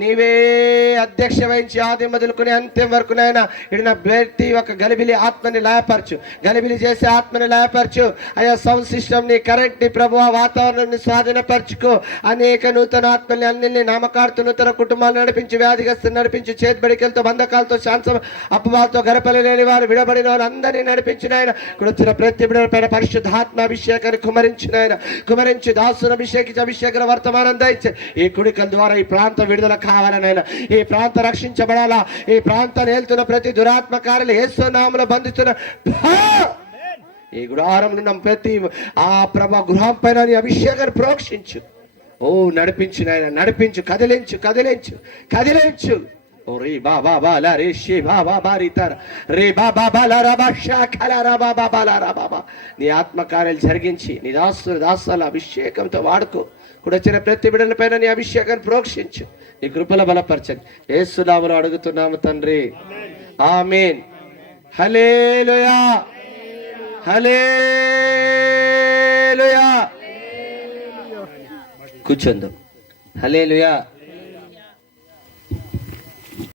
నీవే అధ్యక్ష వహించి ఆది మొదలుకుని అంత్యం వరకు నాయన ఇడిన ప్రతి ఒక గలిబిలి ఆత్మని లయపరచు, గలిబిలి చేసే ఆత్మని లయపరచు. అయ్యా సౌండ్ సిస్టమ్ ని, కరెంట్ ని ప్రభు వాతావరణం స్వాధీనపరచుకో. అనేక నూతన ఆత్మల్ని అన్నింటినీ నామకాడుతూ నూతన కుటుంబాలు నడిపించి, వ్యాధిగస్తులు నడిపించి, చేతిబడికలతో, బంధకాలతో, శాంతం అపవాదతో గడపలి లేని వారు, విడబడిన వారు అందరినీ నడిపించిన ఆయన. ఇక్కడ వచ్చిన ప్రతి బిడ్డల పైన పరిశుద్ధాత్మ అభిషేకాన్ని కుమరించిన ఆయన, కుమరించి దాసును అభిషేకించి అభిషేకర వర్తమానం దయచే. ఈ కుడికల ద్వారా ఈ ప్రాంతం విడుదల కావాలనైనా, ఈ ప్రాంతం రక్షించబడాలా. ఈ ప్రాంతాన్ని వెళ్తున్న ప్రతి దురాత్మ కార్యాలు యేసు నామములో బంధిస్తున్న ఈ గుడారం నుండి ప్రతి ఆ ప్రభా గృహం పైన అభిషేకాన్ని ప్రోక్షించు. ఓ నడిపించు నాయన, నడిపించు, కదిలించు, కదిలించు, కదిలించు. ఓ రే బాబా బాలా రే షే బాబా బారితార రే బాబా బాలా రబా షాఖలా రబా బాలా రబా. నీ ఆత్మకార్యాలు జరిగించి నీ దాసుల అభిషేకంతో వాడుకో. ఇప్పుడు వచ్చిన ప్రతి బిడ్డల పైన నీ అభిషేకాన్ని ప్రోక్షించు, నీ కృపల బలపరచండి. యేసు నామములో అడుగుతున్నాము తండ్రి, ఆమేన్. హల్లెలూయా, హల్లెలూయా. కూర్చోందాం. హల్లెలూయా.